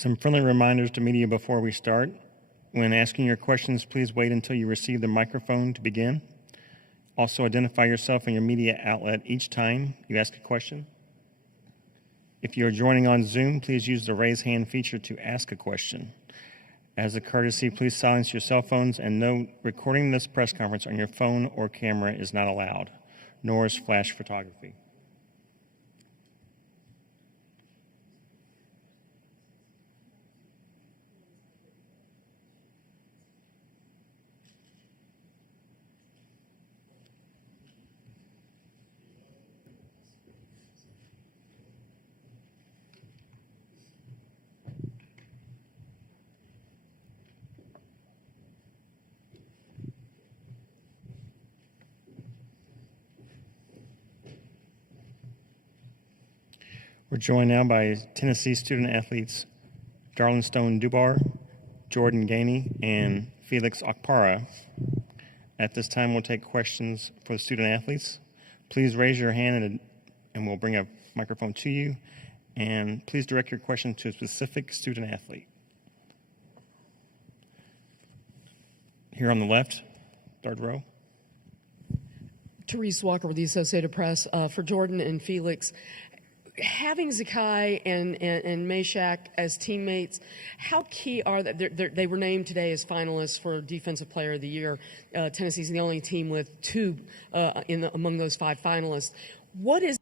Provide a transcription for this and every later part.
Some friendly reminders to media before we start. When asking your questions, please wait until you receive the microphone to begin. Also, identify yourself and your media outlet each time you ask a question. If you are joining on Zoom, please use the raise hand feature to ask a question. As a courtesy, please silence your cell phones and note recording this press conference on your phone or camera is not allowed, nor is flash photography. We're joined now by Tennessee student athletes Darlin Stone Dubar, Jordan Gainey, and Felix Okpara. At this time, we'll take questions for the student athletes. Please raise your hand and we'll bring a microphone to you. And please direct your question to a specific student athlete. Here on the left, third row. Therese Walker with the Associated Press. For Jordan and Felix, having Zakai and Meshack as teammates, how key are they? They were named today as finalists for Defensive Player of the Year. Tennessee's the only team with two among those five finalists. What is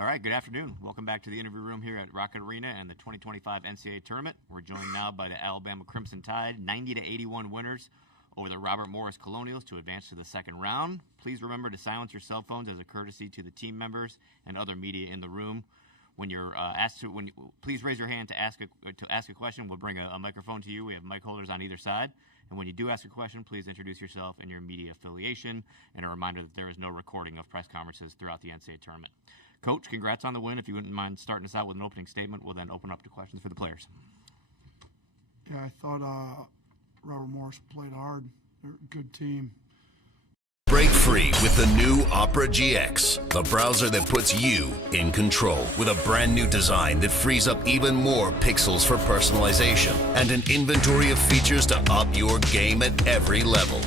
All right, good afternoon. Welcome back to the interview room here at Rocket Arena and the 2025 NCAA Tournament. We're joined now by the Alabama Crimson Tide, 90-81 winners over the Robert Morris Colonials to advance to the second round. Please remember to silence your cell phones as a courtesy to the team members and other media in the room. When you're asked to, please raise your hand to ask a question. We'll bring a microphone to you. We have mic holders on either side. And when you do ask a question, please introduce yourself and your media affiliation. And a reminder that there is no recording of press conferences throughout the NCAA tournament. Coach, congrats on the win. If you wouldn't mind starting us out with an opening statement, we'll then open up to questions for the players. Yeah, I thought Robert Morris played hard. They're a good team. Break free with the new Opera GX, the browser that puts you in control. With a brand new design that frees up even more pixels for personalization and an inventory of features to up your game at every level.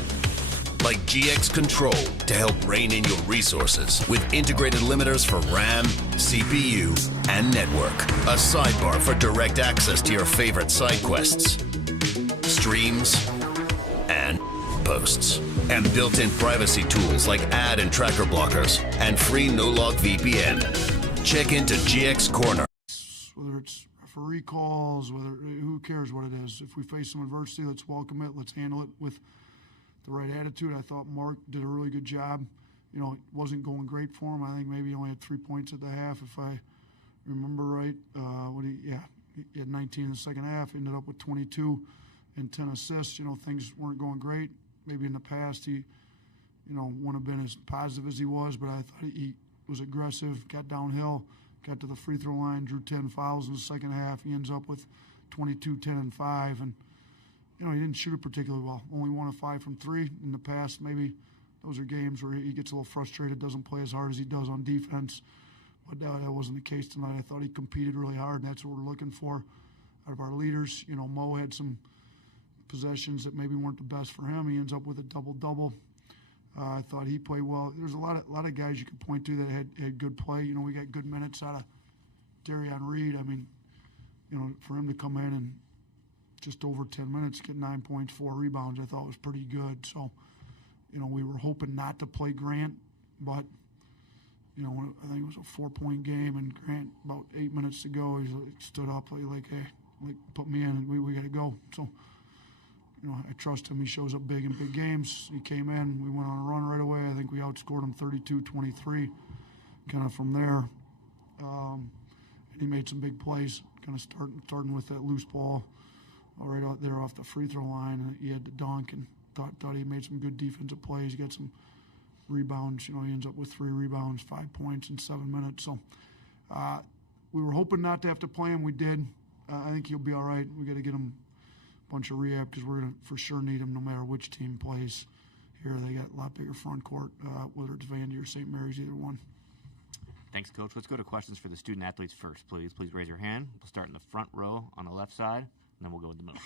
Like GX Control to help rein in your resources with integrated limiters for RAM, CPU, and network. A sidebar for direct access to your favorite side quests, streams, and posts. And built-in privacy tools like ad and tracker blockers and free no-log VPN. Check into GX Corner. Whether it's referee calls, who cares what it is. If we face some adversity, let's welcome it. Let's handle it with the right attitude. I thought Mark did a really good job. You know, it wasn't going great for him. I think maybe he only had 3 points at the half, if I remember right. He had 19 in the second half, ended up with 22 and 10 assists. You know, things weren't going great. Maybe in the past he, wouldn't have been as positive as he was, but I thought he was aggressive, got downhill, got to the free throw line, drew 10 fouls in the second half. He ends up with 22, 10, and 5. And, he didn't shoot it particularly well. Only 1 of 5 from 3. In the past, maybe those are games where he gets a little frustrated, doesn't play as hard as he does on defense. But that wasn't the case tonight. I thought he competed really hard, and that's what we're looking for out of our leaders. Mo had some possessions that maybe weren't the best for him. He ends up with a double-double. I thought he played well. There's a lot of guys you could point to that had good play. We got good minutes out of Darian Reed. I mean, for him to come in and just over 10 minutes, get 9 points, 4 rebounds, I thought was pretty good. So, we were hoping not to play Grant, but, I think it was a 4-point game, and Grant, about 8 minutes to go, he stood up like, hey, put me in, and we got to go. So, I trust him. He shows up big in big games. He came in. We went on a run right away. I think we outscored him 32-23, kind of from there. And he made some big plays, kind of starting with that loose ball right out there off the free throw line. He had to dunk, and thought he made some good defensive plays. He got some rebounds. He ends up with 3 rebounds, 5 points in 7 minutes. So we were hoping not to have to play him. We did. I think he'll be all right. We got to get him a bunch of rehab because we're going to for sure need him no matter which team plays here. They got a lot bigger front court, whether it's Vandy or St. Mary's, either one. Thanks, Coach. Let's go to questions for the student athletes first, please. Please raise your hand. We'll start in the front row on the left side, and then we'll go in the middle.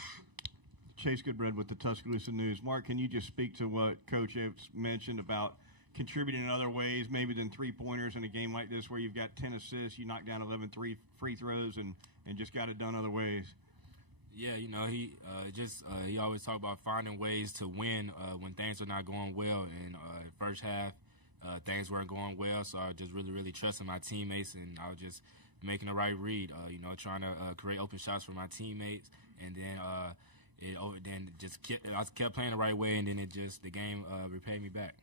Chase Goodbread with the Tuscaloosa News. Mark, can you just speak to what Coach Oates mentioned about contributing in other ways, maybe than three-pointers in a game like this where you've got 10 assists, you knock down 11 free throws, and just got it done other ways? Yeah, he always talk about finding ways to win when things are not going well. And first half, things weren't going well, so I was just really, really trusting my teammates, and I was just making the right read. Trying to create open shots for my teammates, and then I kept playing the right way, and then the game repaid me back.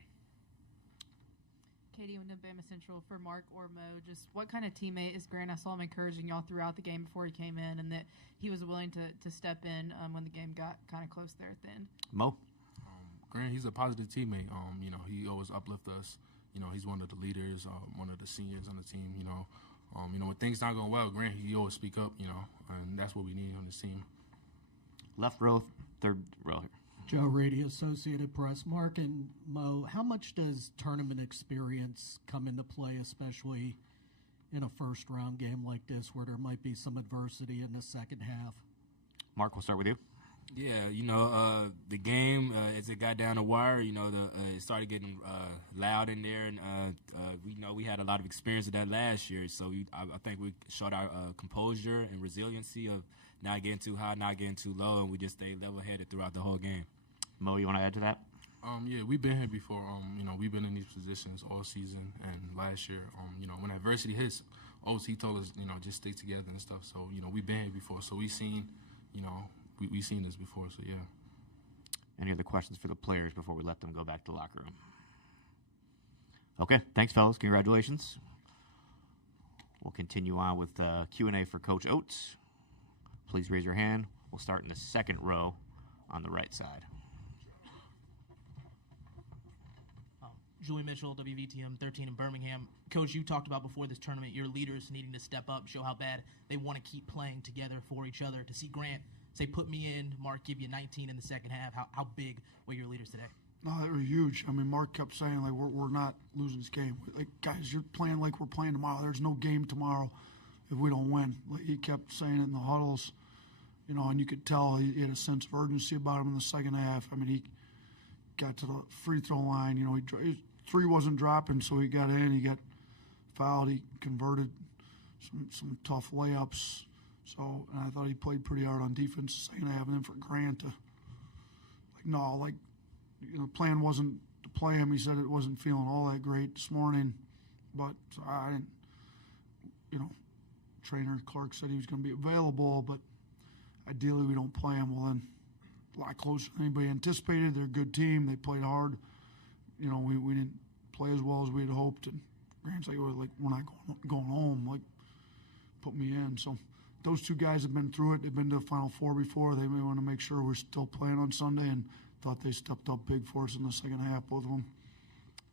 Katie with Bama Central for Mark or Mo. Just what kind of teammate is Grant? I saw him encouraging y'all throughout the game before he came in, and that he was willing to step in when the game got kind of close there at the end. Mo? Grant, he's a positive teammate. He always uplifts us. He's one of the leaders, one of the seniors on the team. When things not going well, Grant, he always speak up. And that's what we need on this team. Left row, third row here. Joe Rady, Associated Press. Mark and Mo, how much does tournament experience come into play, especially in a first-round game like this where there might be some adversity in the second half? Mark, we'll start with you. Yeah, the game, as it got down the wire, it started getting loud in there, and we had a lot of experience of that last year, so I think we showed our composure and resiliency of not getting too high, not getting too low, and we just stayed level-headed throughout the whole game. Mo, you want to add to that? Yeah, we've been here before. We've been in these positions all season and last year. When adversity hits, OC told us, just stay together and stuff. So, we've been here before. So we've seen, we've seen this before. So, yeah. Any other questions for the players before we let them go back to the locker room? Okay, thanks, fellas. Congratulations. We'll continue on with Q&A for Coach Oates. Please raise your hand. We'll start in the second row on the right side. Julie Mitchell, WVTM 13 in Birmingham. Coach, you talked about before this tournament your leaders needing to step up, show how bad they want to keep playing together for each other. To see Grant say, put me in, Mark give you 19 in the second half, how big were your leaders today? No, they were huge. I mean, Mark kept saying, like, we're not losing this game. Like, guys, you're playing like we're playing tomorrow. There's no game tomorrow if we don't win. Like, he kept saying it in the huddles, and you could tell he had a sense of urgency about him in the second half. I mean, he got to the free throw line. He three wasn't dropping, so he got in. He got fouled. He converted some tough layups. So, and I thought he played pretty hard on defense the second half. And then for Grant to, plan wasn't to play him. He said it wasn't feeling all that great this morning. But I didn't, trainer Clark said he was going to be available, but ideally we don't play him. Well, then a lot closer than anybody anticipated. They're a good team. They played hard. We didn't play as well as we had hoped. And Grant's like, we're not going home. Like, put me in. So those two guys have been through it. They've been to the Final Four before. They may want to make sure we're still playing on Sunday, and thought they stepped up big for us in the second half, both of them.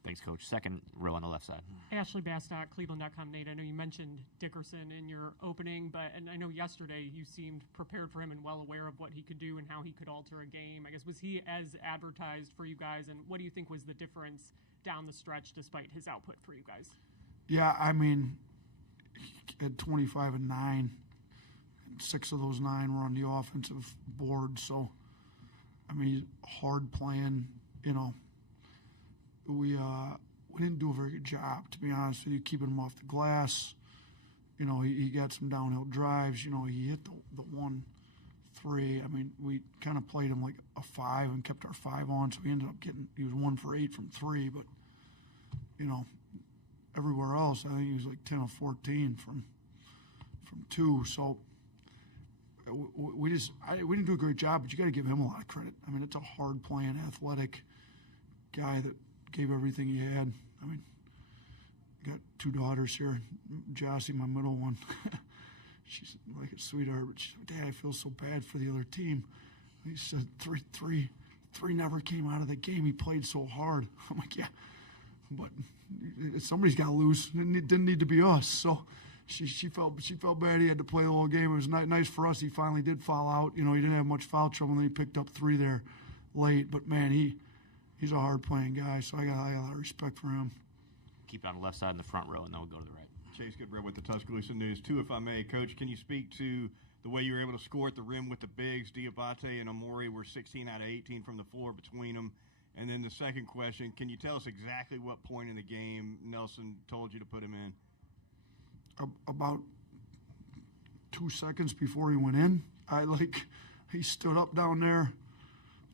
Thanks, Coach. Second row on the left side. Ashley Bastock, Cleveland.com. Nate, I know you mentioned Dickerson in your opening, and I know yesterday you seemed prepared for him and well aware of what he could do and how he could alter a game. I guess, was he as advertised for you guys, and what do you think was the difference down the stretch despite his output for you guys? Yeah, I mean, he had 25 and 9. 6 of those 9 were on the offensive board, so, I mean, he's hard playing, We didn't do a very good job, to be honest with you, keeping him off the glass. He got some downhill drives. He hit the 1-3. I mean, we kind of played him like a 5 and kept our 5 on, so he ended up he was 1 for 8 from 3. But, everywhere else, I think he was like 10 of 14 from 2. So we didn't do a great job, but you got to give him a lot of credit. I mean, it's a hard playing, athletic guy that gave everything he had. I mean, got 2 daughters here. Jossie, my middle one, she's like a sweetheart, but she's like, Dad, I feel so bad for the other team. He said 3 never came out of the game. He played so hard. I'm like, yeah, but somebody's got to lose. It didn't need to be us. So she felt bad. He had to play the whole game. It was nice for us. He finally did foul out. He didn't have much foul trouble, and then he picked up 3 there late. But man, he's a hard-playing guy, so I got a lot of respect for him. Keep it on the left side in the front row, and then we'll go to the right. Chase Goodbread with the Tuscaloosa News. 2, if I may. Coach, can you speak to the way you were able to score at the rim with the bigs? Diabate and Amori were 16 out of 18 from the floor between them. And then the second question, can you tell us exactly what point in the game Nelson told you to him in? About 2 seconds before he went in, he stood up down there,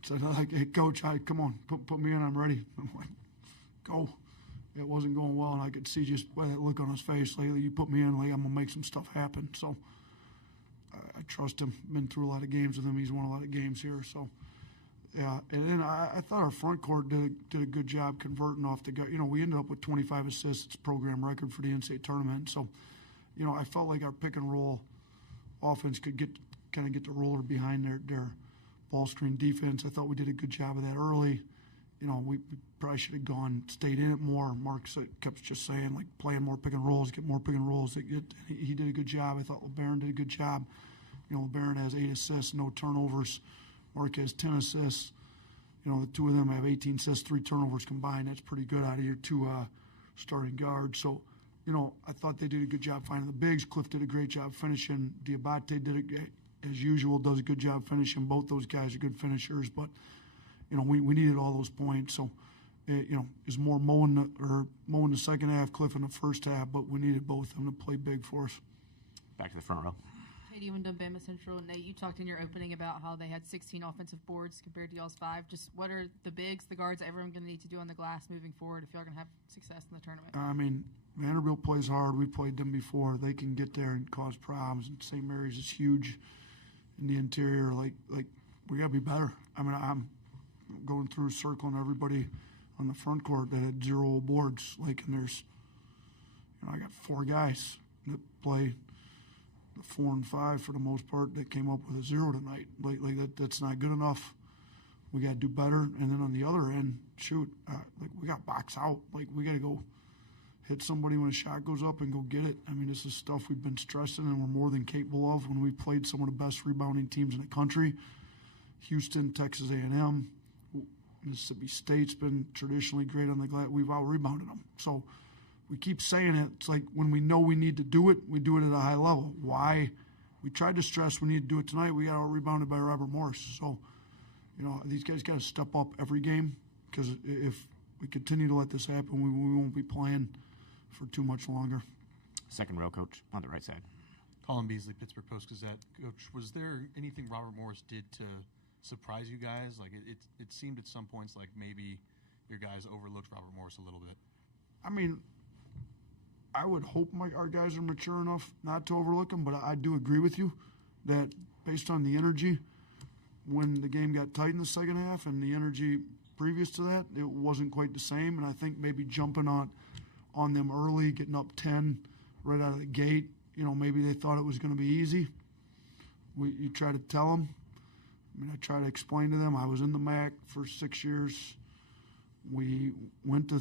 said, hey, Coach, come on, put me in, I'm ready. I'm like, go. It wasn't going well, and I could see just by that look on his face, lately, you put me in, I'm going to make some stuff happen. So I trust him. Been through a lot of games with him. He's won a lot of games here. So, yeah. And then I thought our front court did a good job converting off the guy. We ended up with 25 assists. It's a program record for the NCAA tournament. So, I felt like our pick and roll offense could get the roller behind their ball screen defense. I thought we did a good job of that early. We probably should have stayed in it more. Mark kept just saying, playing more pick and rolls, get more pick and rolls. He did a good job. I thought LeBaron did a good job. LeBaron has 8 assists, no turnovers. Mark has 10 assists. The 2 of them have 18 assists, 3 turnovers combined. That's pretty good out of your 2 starting guards. So, I thought they did a good job finding the bigs. Cliff did a great job finishing. Diabate as usual, does a good job finishing. Both those guys are good finishers, but we needed all those points. So, is more mowing the second half, Cliff in the first half, but we needed both of them to play big for us. Back to the front row. Katie Wyndham, Bama Central. Nate, you talked in your opening about how they had 16 offensive boards compared to y'all's 5. Just what are the bigs, the guards, everyone going to need to do on the glass moving forward if y'all going to have success in the tournament? I mean, Vanderbilt plays hard. We played them before. They can get there and cause problems. And St. Mary's is huge in the interior. Like we got to be better. I mean, I'm going through circling everybody on the front court that had 0 boards. Like, and there's, I got 4 guys that play the 4 and 5 for the most part that came up with a 0 tonight. That's not good enough. We got to do better. And then on the other end, shoot, we got box out. Like, we got to go hit somebody when a shot goes up and go get it. I mean, this is stuff we've been stressing and we're more than capable of when we played some of the best rebounding teams in the country. Houston, Texas A&M, Mississippi State's been traditionally great on the glass. We've out-rebounded them. So we keep saying it. It's like when we know we need to do it, we do it at a high level. Why? We tried to stress we need to do it tonight. We got out-rebounded by Robert Morris. So, these guys got to step up every game because if we continue to let this happen, we won't be playing for too much longer. Second row, coach, on the right side. Colin Beasley, Pittsburgh Post-Gazette. Coach, was there anything Robert Morris did to surprise you guys? Like, it seemed at some points like maybe your guys overlooked Robert Morris a little bit. I mean, I would hope our guys are mature enough not to overlook him, but I do agree with you that based on the energy, when the game got tight in the second half and the energy previous to that, it wasn't quite the same. And I think maybe jumping on them early, getting up 10 right out of the gate, maybe they thought it was going to be easy. You try to tell them. I mean, I try to explain to them. I was in the MAC for 6 years. We went to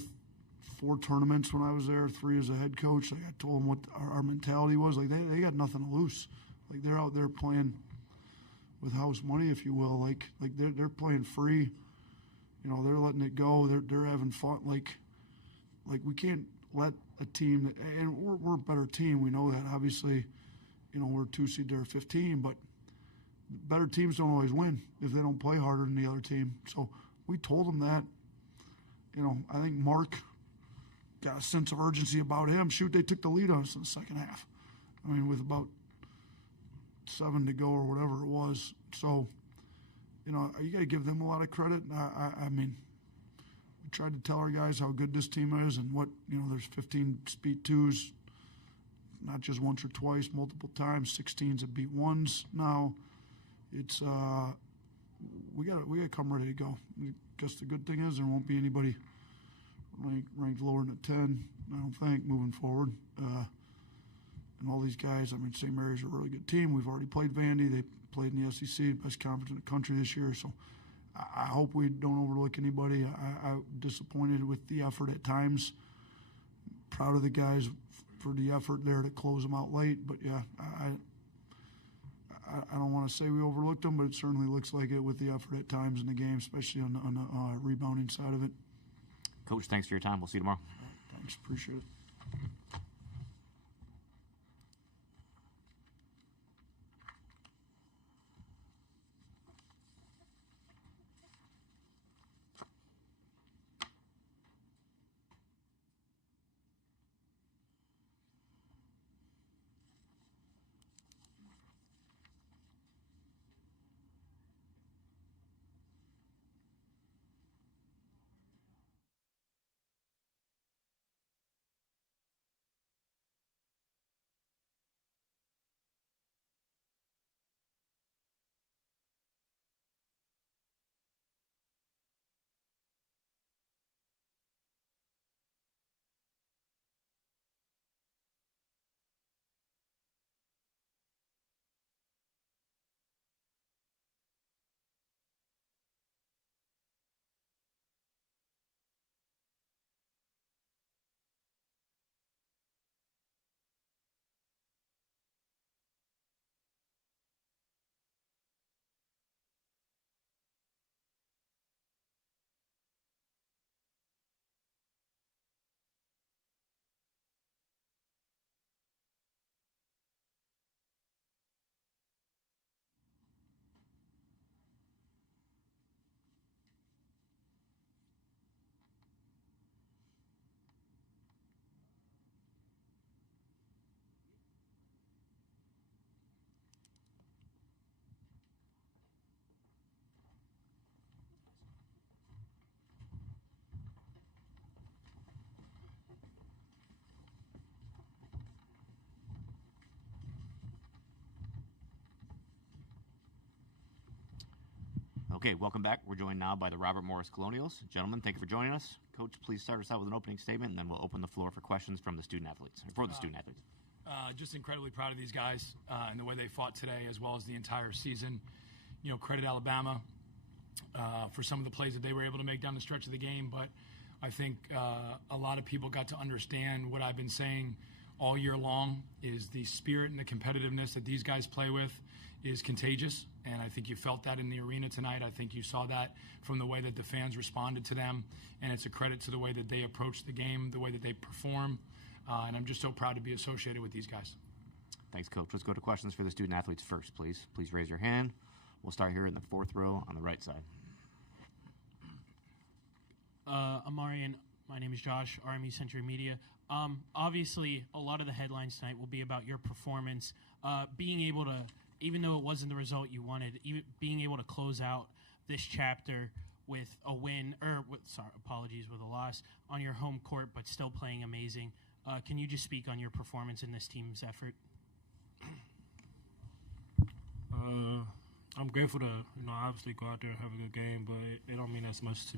4 tournaments when I was there, 3 as a head coach. Like, I told them what our mentality was. Like, they got nothing to lose. Like, they're out there playing with house money, if you will. Like they're playing free. They're letting it go. They're having fun. Like we can't let a team and we're a better team. We know that. Obviously, we're 2 seed, they're 15, but better teams don't always win if they don't play harder than the other team. So we told them that. I think Mark got a sense of urgency about him. Shoot, they took the lead on us in the second half. I mean, with about 7 to go or whatever it was. So, you got to give them a lot of credit. I mean, we tried to tell our guys how good this team is and what, there's 15 speed 2s, not just once or twice, multiple times, 16s that beat 1s now. It's, we got to come ready to go. I guess the good thing is there won't be anybody ranked lower than a 10, I don't think, moving forward. And all these guys, I mean, St. Mary's a really good team. We've already played Vandy. They played in the SEC, best conference in the country this year. So I hope we don't overlook anybody. I'm disappointed with the effort at times. Proud of the guys for the effort there to close them out late. But, yeah, I don't want to say we overlooked them, but it certainly looks like it with the effort at times in the game, especially on the rebounding side of it. Coach, thanks for your time. We'll see you tomorrow. Thanks. Appreciate it. Okay, welcome back. We're joined now by the Robert Morris Colonials. Gentlemen, thank you for joining us. Coach, please start us out with an opening statement, and then we'll open the floor for questions from the student athletes, or for the student athletes. Just incredibly proud of these guys and the way they fought today, as well as the entire season. You know, credit Alabama for some of the plays that they were able to make down the stretch of the game, but I think a lot of people got to understand what I've been saying all year long is the spirit and the competitiveness that these guys play with is contagious, and I think you felt that in the arena tonight. I think you saw that from the way that the fans responded to them, and it's a credit to the way that they approach the game, the way that they perform, and I'm just so proud to be associated with these guys. Thanks, Coach. Let's go to questions for the student athletes first, please. Please raise your hand. We'll start here in the fourth row on the right side. Amarian, my name is Josh, RMU Century Media. Obviously, a lot of the headlines tonight will be about your performance. Being able to, even though it wasn't the result you wanted, being able to close out this chapter with a win, with a loss on your home court, but still playing amazing. Can you just speak on your performance in this team's effort? I'm grateful to, obviously go out there and have a good game, but it don't mean as much to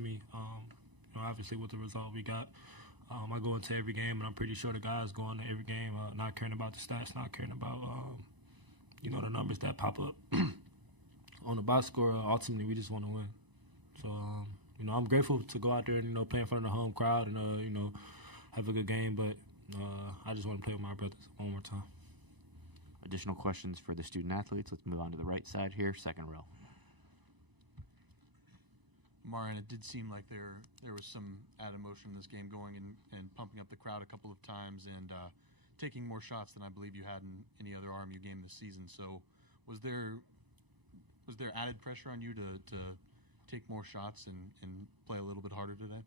me. Obviously with the result we got, I go into every game, and I'm pretty sure the guys go into every game, not caring about the stats, not caring about, the numbers that pop up on the box score. Ultimately, we just want to win. So, I'm grateful to go out there and, play in front of the home crowd and, have a good game, but I just want to play with my brothers one more time. Additional questions for the student athletes. Let's move on to the right side here, second row. Marian, it did seem like there was some added emotion in this game, going and pumping up the crowd a couple of times and taking more shots than I believe you had in any other RMU game this season. So was there added pressure on you to take more shots and play a little bit harder today?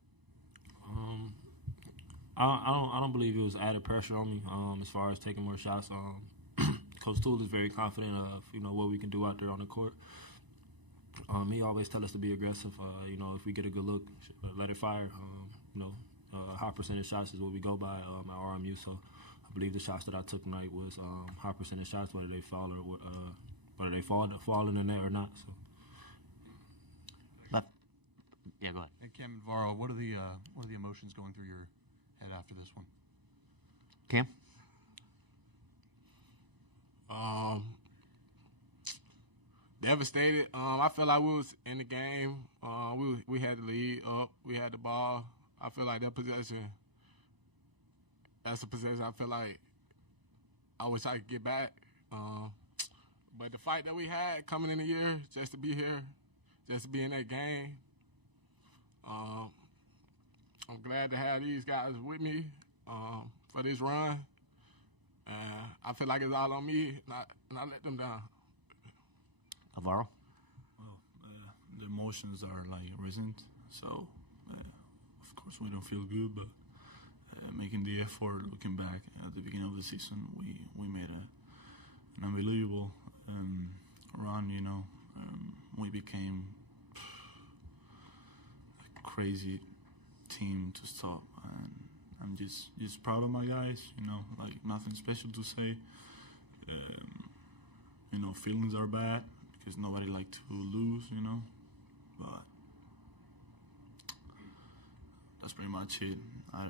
I don't believe it was added pressure on me as far as taking more shots. Coach Toole is very confident of what we can do out there on the court. He always tells us to be aggressive. If we get a good look, let it fire. High percentage shots is what we go by at RMU. So I believe the shots that I took tonight was high percentage shots, whether they fall or whether they fall in the net or not. So. Yeah, go ahead. And Cam and Varro, what are the emotions going through your head after this one? Cam? Devastated. I feel like we was in the game. We had the lead up. We had the ball. I feel like that's a possession I feel like I wish I could get back. But the fight that we had coming in the year, just to be here, just to be in that game, I'm glad to have these guys with me for this run. I feel like it's all on me, not let them down. Alvaro? Well, the emotions are risen, so of course we don't feel good, but making the effort, looking back at the beginning of the season, we made an unbelievable run, we became a crazy team to stop, and I'm just proud of my guys, nothing special to say. Feelings are bad because nobody likes to lose, but that's pretty much it. I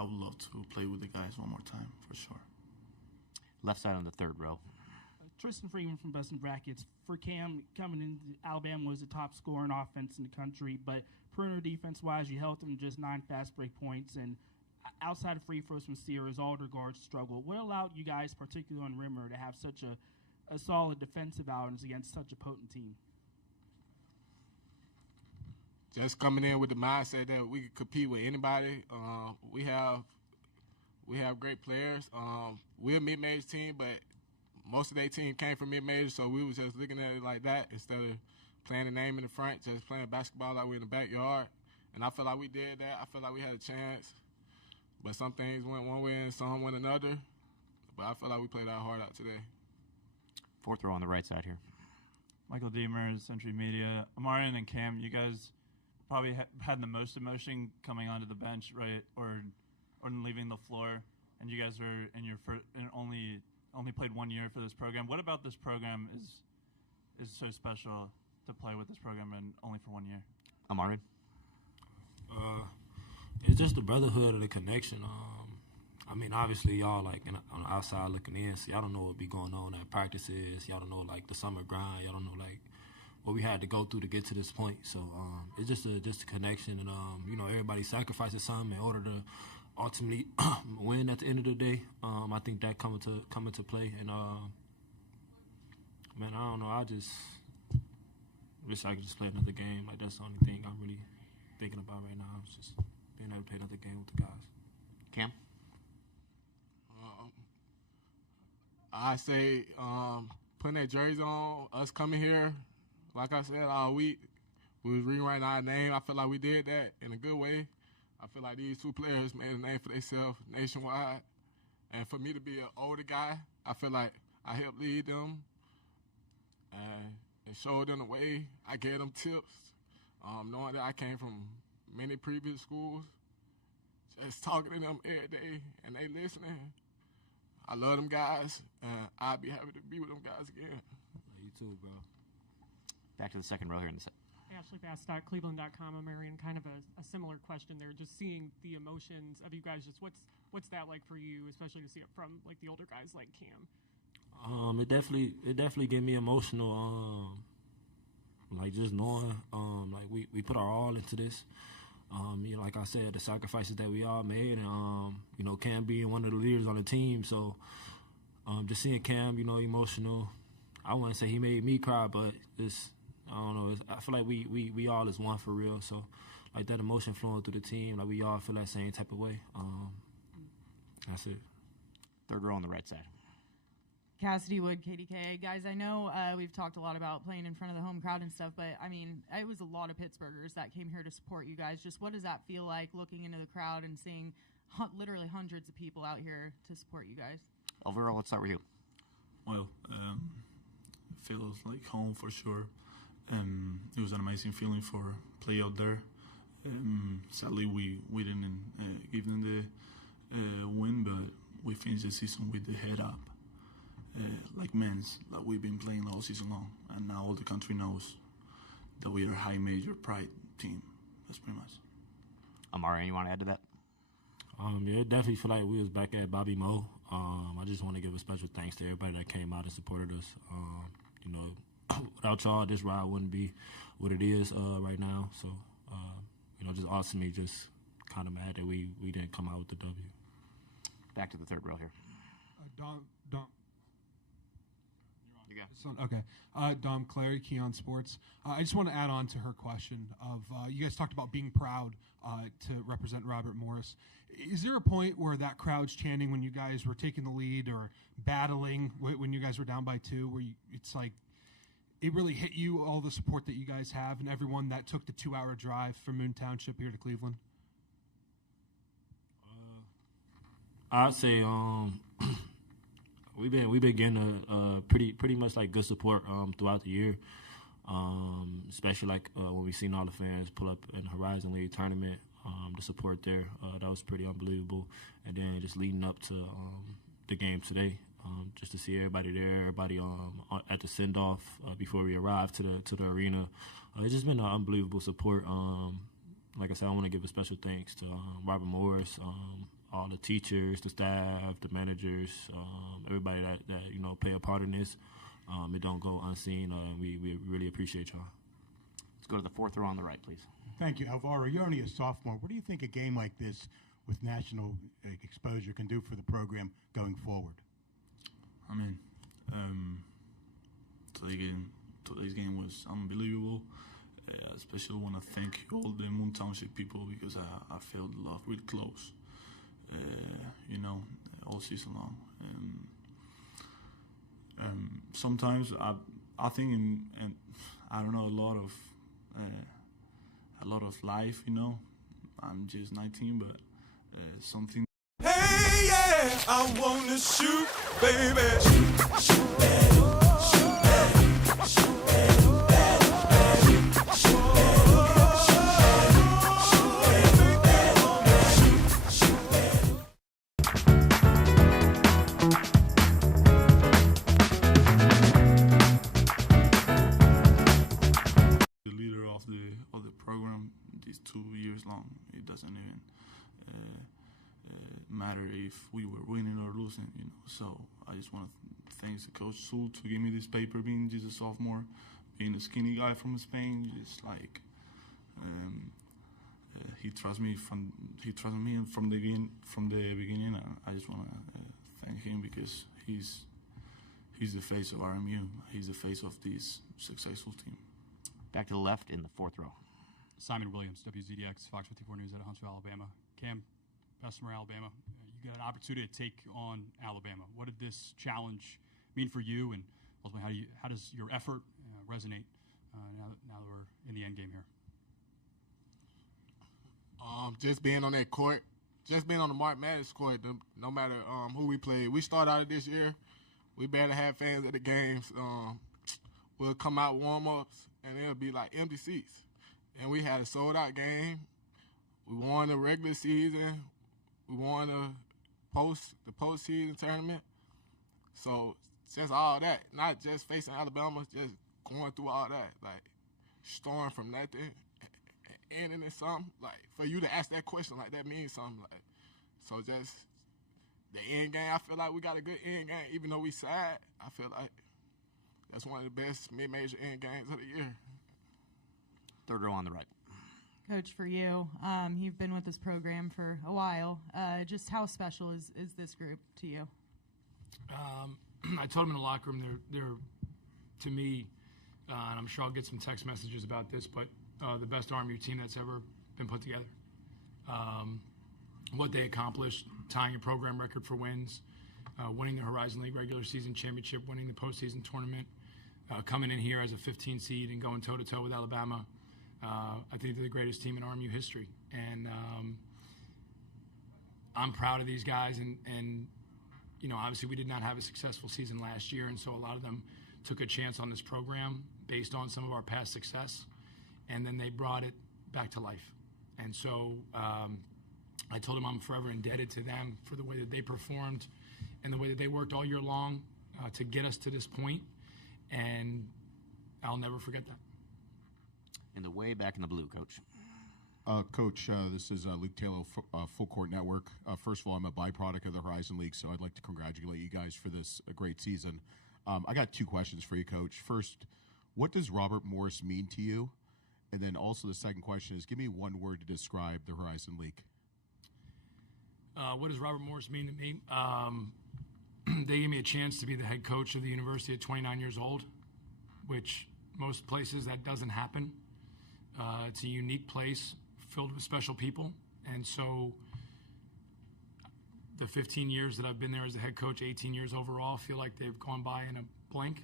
would love to play with the guys one more time, for sure. Left side on the third row. Tristan Freeman from Boston Brackets. For Cam, coming into Alabama was the top scorer in offense in the country, but perimeter defense-wise, you held them just 9 fast break points, and outside of free throws from Sierra's, all regards struggle. What allowed you guys, particularly on Rimmer, to have such a solid defensive outings against such a potent team? Just coming in with the mindset that we could compete with anybody. We have great players. We're a mid-major team, but most of their team came from mid-major, so we was just looking at it like that instead of playing the name in the front, just playing basketball like we're in the backyard. And I feel like we did that. I feel like we had a chance. But some things went one way and some went another. But I feel like we played our heart out today. Fourth row on the right side here. Michael Deemer, Century Media. Amarian and Cam, you guys probably had the most emotion coming onto the bench, right, or leaving the floor. And you guys were in your first, and only played 1 year for this program. What about this program is so special to play with this program and only for 1 year? Amarin? It's just the brotherhood of the connection. I mean, obviously, y'all, like, on the outside looking in, so y'all don't know what be going on at practices. Y'all don't know, like, the summer grind. Y'all don't know, like, what we had to go through to get to this point. So it's just a connection. And, you know, everybody sacrifices something in order to ultimately win at the end of the day. I think that come into play. And, man, I don't know. I just wish I could just play another game. Like, that's the only thing I'm really thinking about right now. It's just being able to play another game with the guys. Cam? I say putting that jersey on, us coming here, like I said, all week, we was rewriting our name. I feel like we did that in a good way. I feel like these two players made a name for themselves nationwide. And for me to be an older guy, I feel like I helped lead them and showed them the way. I gave them tips, knowing that I came from many previous schools, just talking to them every day, and they listening. I love them guys, and I'd be happy to be with them guys again. You too, bro. Back to the second row here in the Ashley Bass, Cleveland.com, Marion, kind of a similar question there. Just seeing the emotions of you guys, just what's that like for you, especially to see it from like the older guys like Cam? It definitely get me emotional. Like just knowing, like we put our all into this. You know, like I said, the sacrifices that we all made, and you know, Cam being one of the leaders on the team. So, just seeing Cam, you know, emotional. I wouldn't say he made me cry, but it's, I don't know. I feel like we all is one for real. So, like that emotion flowing through the team, like we all feel that same type of way. That's it. Third row on the right side. Cassidy Wood, KDKA. Guys, I know we've talked a lot about playing in front of the home crowd and stuff, but, I mean, it was a lot of Pittsburghers that came here to support you guys. Just what does that feel like looking into the crowd and seeing literally hundreds of people out here to support you guys? Overall, let's start with you. Well, it feels like home for sure. It was an amazing feeling for play out there. Sadly, we didn't give them the win, but we finished the season with the head up. Like men's, like we've been playing all season long, and now all the country knows that we are a high major pride team. That's pretty much. Amari, you want to add to that? Yeah, it definitely feel like we was back at Bobby Moe. I just want to give a special thanks to everybody that came out and supported us. You know, without y'all, this ride wouldn't be what it is right now. So, you know, just ultimately just kind of mad that we didn't come out with the W. Back to the third row here. Dom. You go. Okay. Dom Clary, Keon Sports. I just want to add on to her question of you guys talked about being proud to represent Robert Morris. Is there a point where that crowd's chanting when you guys were taking the lead or battling when you guys were down by 2, where it's like it really hit you, all the support that you guys have and everyone that took the 2-hour drive from Moon Township here to Cleveland? I'd say we've been getting a pretty much like good support throughout the year, especially like when we seen all the fans pull up in the Horizon League tournament. The support there that was pretty unbelievable, and then just leading up to the game today, just to see everybody there, everybody at the send off before we arrived to the arena. It's just been an unbelievable support. Like I said, I want to give a special thanks to Robert Morris, all the teachers, the staff, the managers, everybody that you know play a part in this. It don't go unseen. We really appreciate y'all. Let's go to the fourth row on the right, please. Thank you, Alvaro. You're only a sophomore. What do you think a game like this with national exposure can do for the program going forward? I mean, today's game was unbelievable. Especially want to thank all the Moon Township people because I felt the love really close. You know, all season long. Sometimes I think and I don't know a lot of life. You know, I'm just 19, but something. Hey yeah, I wanna shoot, baby. Shoot, baby. Shoot, baby. Shoot, matter if we were winning or losing, you know. So I just want to thank the coach Sue to give me this paper, being just a sophomore, being a skinny guy from Spain, just like he trusts me from the beginning. I just want to thank him because he's the face of RMU. He's the face of this successful team. Back to the left in the fourth row. Simon Williams, WZDX, FOX54 News out of Huntsville, Alabama. Cam, Bessemer, Alabama. You got an opportunity to take on Alabama. What did this challenge mean for you, and ultimately, how does your effort resonate now that we're in the end game here? Just being on that court, just being on the March Madness court, no matter who we played. We started out this year, we barely had fans at the games. We'll come out warm-ups, and it'll be like empty seats. And we had a sold-out game. We won the regular season. We won the postseason tournament. So just all that, not just facing Alabama, just going through all that, like starting from nothing, ending in something. Like for you to ask that question, like that means something. Like so, just the end game. I feel like we got a good end game, even though we sad. I feel like that's one of the best mid-major end games of the year. Third row on the right. Coach, for you, you've been with this program for a while. Just how special is this group to you? I told them in the locker room they're to me, and I'm sure I'll get some text messages about this, but the best RMU team that's ever been put together. What they accomplished, tying a program record for wins, winning the Horizon League regular season championship, winning the postseason tournament, coming in here as a 15 seed and going toe-to-toe with Alabama. I think they're the greatest team in RMU history. And I'm proud of these guys. And, you know, obviously we did not have a successful season last year, and so a lot of them took a chance on this program based on some of our past success, and then they brought it back to life. And so I told them I'm forever indebted to them for the way that they performed and the way that they worked all year long to get us to this point, and I'll never forget that. In the way back in the blue, Coach. Coach, this is Luke Taylor, Full Court Network. First of all, I'm a byproduct of the Horizon League, so I'd like to congratulate you guys for this great season. I got two questions for you, Coach. First, what does Robert Morris mean to you? And then also the second question is, give me one word to describe the Horizon League. What does Robert Morris mean to me? They gave me a chance to be the head coach of the university at 29 years old, which most places that doesn't happen. It's a unique place filled with special people. And so the 15 years that I've been there as the head coach, 18 years overall, feel like they've gone by in a blink.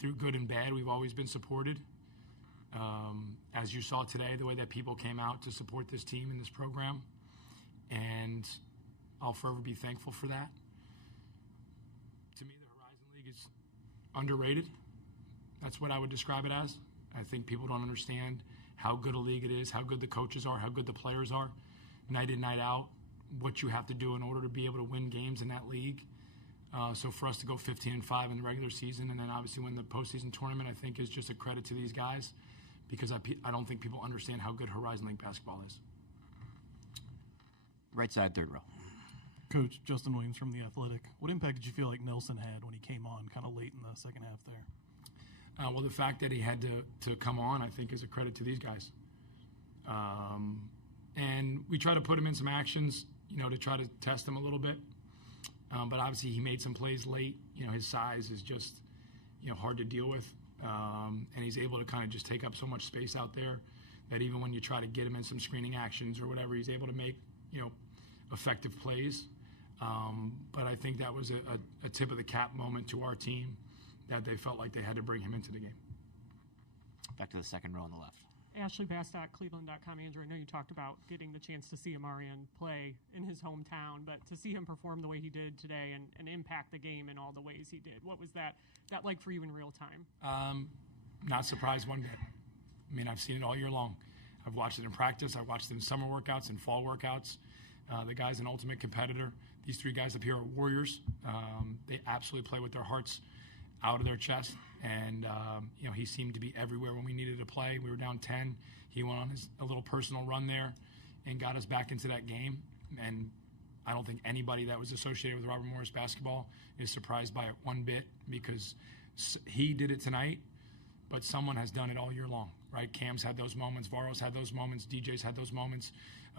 Through good and bad, we've always been supported. As you saw today, the way that people came out to support this team and this program. And I'll forever be thankful for that. To me, the Horizon League is underrated. That's what I would describe it as. I think people don't understand how good a league it is, how good the coaches are, how good the players are, night in, night out, what you have to do in order to be able to win games in that league. So for us to go 15-5 in the regular season and then obviously win the postseason tournament, I think is just a credit to these guys because I don't think people understand how good Horizon League basketball is. Right side, third row. Coach, Justin Williams from The Athletic. What impact did you feel like Nelson had when he came on kind of late in the second half there? Well, the fact that he had to come on, I think, is a credit to these guys. And we try to put him in some actions, you know, to try to test him a little bit. But obviously he made some plays late. You know, his size is just, you know, hard to deal with. And he's able to kind of just take up so much space out there that even when you try to get him in some screening actions or whatever, he's able to make, you know, effective plays. But I think that was a tip of the cap moment to our team that they felt like they had to bring him into the game. Back to the second row on the left. Ashley Bastock, Cleveland.com. Andrew, I know you talked about getting the chance to see Amarian play in his hometown, but to see him perform the way he did today and impact the game in all the ways he did, what was that like for you in real time? Not surprised one bit. I mean, I've seen it all year long. I've watched it in practice. I watched it in summer workouts and fall workouts. The guy's an ultimate competitor. These three guys up here are warriors. They absolutely play with their hearts out of their chest, and you know, he seemed to be everywhere when we needed to play. We were down 10. He went on a little personal run there and got us back into that game. And I don't think anybody that was associated with Robert Morris basketball is surprised by it one bit, because he did it tonight, but someone has done it all year long, right? Cam's had those moments, Varo's had those moments, DJ's had those moments,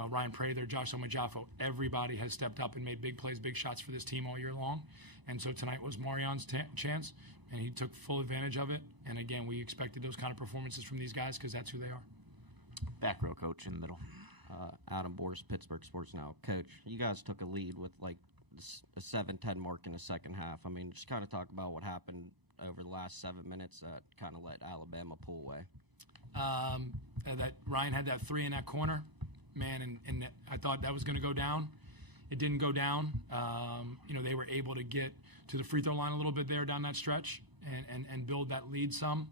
Ryan Prather, Josh Omajafo. Everybody has stepped up and made big plays, big shots for this team all year long. And so tonight was Marion's chance, and he took full advantage of it. And again, we expected those kind of performances from these guys because that's who they are. Back row coach in the middle. Adam Boris, Pittsburgh Sports Now. Coach, you guys took a lead with like a 7-10 mark in the second half. I mean, just kind of talk about what happened over the last 7 minutes that kind of let Alabama pull away. That Ryan had that three in that corner, man, and I thought that was going to go down. It didn't go down. They were able to get to the free throw line a little bit there down that stretch and build that lead some.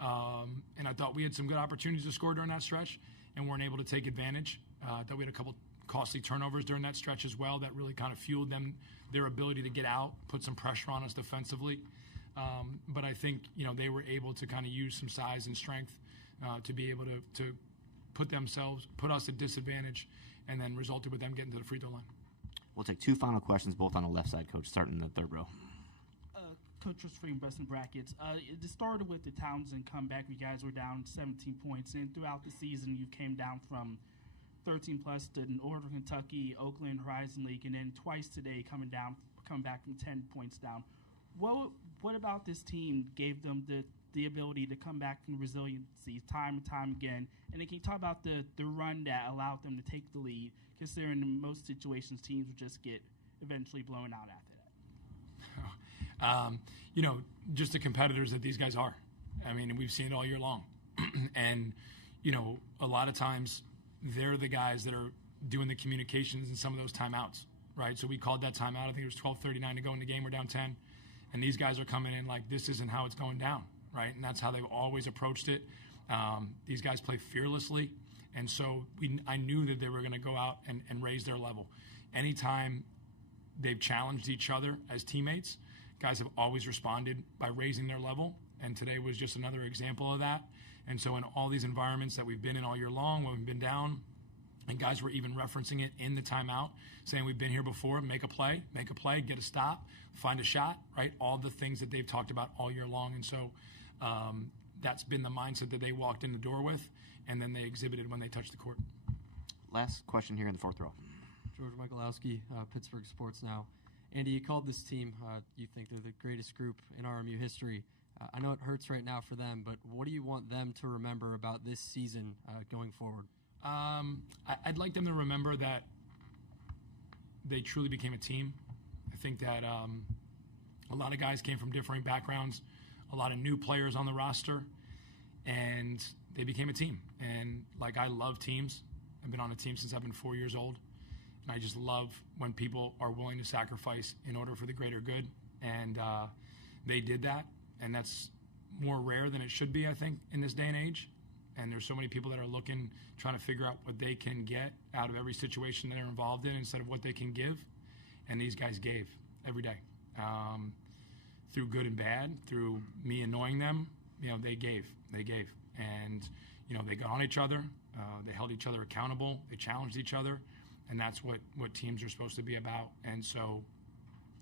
And I thought we had some good opportunities to score during that stretch and weren't able to take advantage. I thought we had a couple costly turnovers during that stretch as well that really kind of fueled their ability to get out, put some pressure on us defensively. But I think, they were able to kind of use some size and strength to be able to put us at disadvantage, and then resulted with them getting to the free throw line. We'll take two final questions, both on the left side, Coach, starting in the third row. Coach was from Best in Brackets. It started with the Townsend comeback. You guys were down 17 points, and throughout the season, you came down from 13 plus to Northern Kentucky, Oakland, Horizon League, and then twice today coming back from 10 points down. What about this team gave them the ability to come back from resiliency time and time again? And then can you talk about the run that allowed them to take the lead, considering in most situations teams would just get eventually blown out after that? Just the competitors that these guys are. I mean, we've seen it all year long. And, a lot of times they're the guys that are doing the communications in some of those timeouts, right? So we called that timeout. I think it was 12:39 to go in the game. We're down 10. And these guys are coming in like, this isn't how it's going down, right? And that's how they've always approached it. These guys play fearlessly. And so I knew that they were going to go out and raise their level. Anytime they've challenged each other as teammates, guys have always responded by raising their level, and today was just another example of that. And so in all these environments that we've been in all year long, when we've been down, and guys were even referencing it in the timeout, saying we've been here before, make a play, get a stop, find a shot, right? All the things that they've talked about all year long. And so that's been the mindset that they walked in the door with, and then they exhibited when they touched the court. Last question here in the fourth row. George Michalowski, Pittsburgh Sports Now. Andy, you called this team, you think they're the greatest group in RMU history. I know it hurts right now for them, but what do you want them to remember about this season going forward? I'd like them to remember that they truly became a team. I think that a lot of guys came from differing backgrounds, a lot of new players on the roster, and they became a team. And, I love teams. I've been on a team since I've been 4 years old. And I just love when people are willing to sacrifice in order for the greater good. And they did that. And that's more rare than it should be, I think, in this day and age. And there's so many people that are trying to figure out what they can get out of every situation that they're involved in instead of what they can give. And these guys gave every day. Through good and bad, through me annoying them, they gave. And, they got on each other. They held each other accountable. They challenged each other. And that's what teams are supposed to be about. And so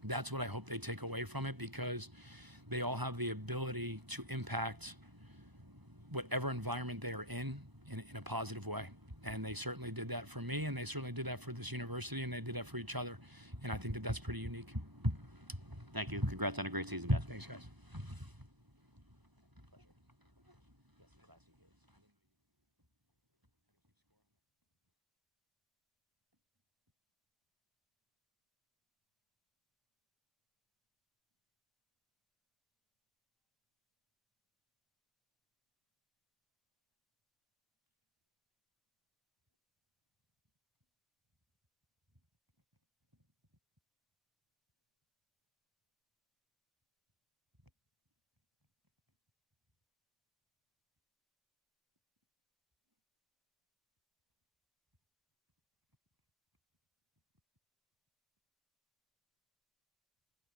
that's what I hope they take away from it, because they all have the ability to impact whatever environment they are in a positive way. And they certainly did that for me, and they certainly did that for this university, and they did that for each other. And I think that that's pretty unique. Thank you. Congrats on a great season, guys. Thanks, guys.